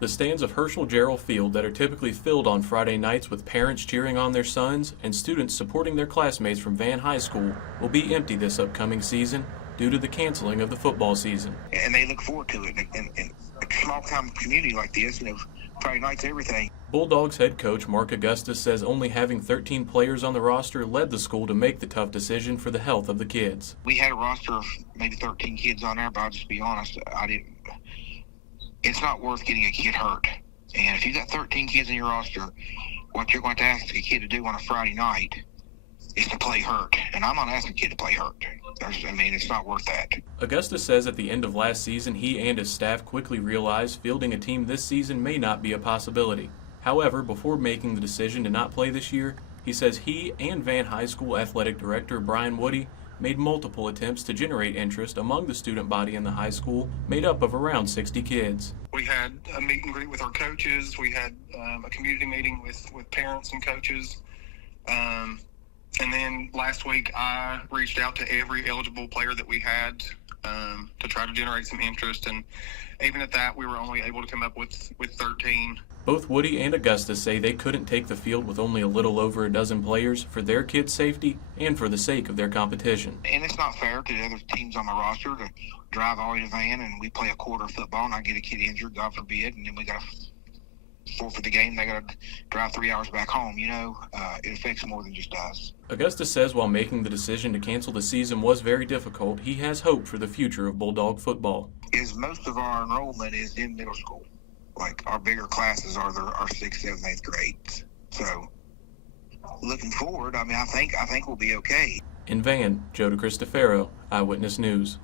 The stands of Herschel Jarrell Field that are typically filled on Friday nights with parents cheering on their sons and students supporting their classmates from Van High School will be empty this upcoming season due to the canceling of the football season. And they look forward to it. In a small-town community like this, Friday night's everything. Bulldogs head coach Mark Augustus says only having 13 players on the roster led the school to make the tough decision for the health of the kids. We had a roster of maybe 13 kids on there, but I'll just be honest, it's not worth getting a kid hurt. And if you got 13 kids in your roster, what you're going to ask a kid to do on a Friday night is to play hurt. And I'm not asking a kid to play hurt. It's not worth that. Augustus says at the end of last season, he and his staff quickly realized fielding a team this season may not be a possibility. However, before making the decision to not play this year, he says he and Van High School Athletic Director Brian Woody made multiple attempts to generate interest among the student body in the high school, made up of around 60 kids. We had a meet and greet with our coaches. We had a community meeting with parents and coaches. And then last week I reached out to every eligible player that we had to try to generate some interest. And even at that, we were only able to come up with 13. Both Woody and Augustus say they couldn't take the field with only a little over a dozen players for their kids' safety and for the sake of their competition. And it's not fair to the other teams on the roster to drive all the way to Van and we play a quarter of football and I get a kid injured, God forbid, and then we got to forfeit the game. They got to drive 3 hours back home. It affects more than just us. Augustus says while making the decision to cancel the season was very difficult, he has hope for the future of Bulldog football. Most of our enrollment is in middle school. Like our bigger classes are our 6th, 7th, 8th grades. So looking forward, I think we'll be okay. In Van, Joe DeCristofaro, Eyewitness News.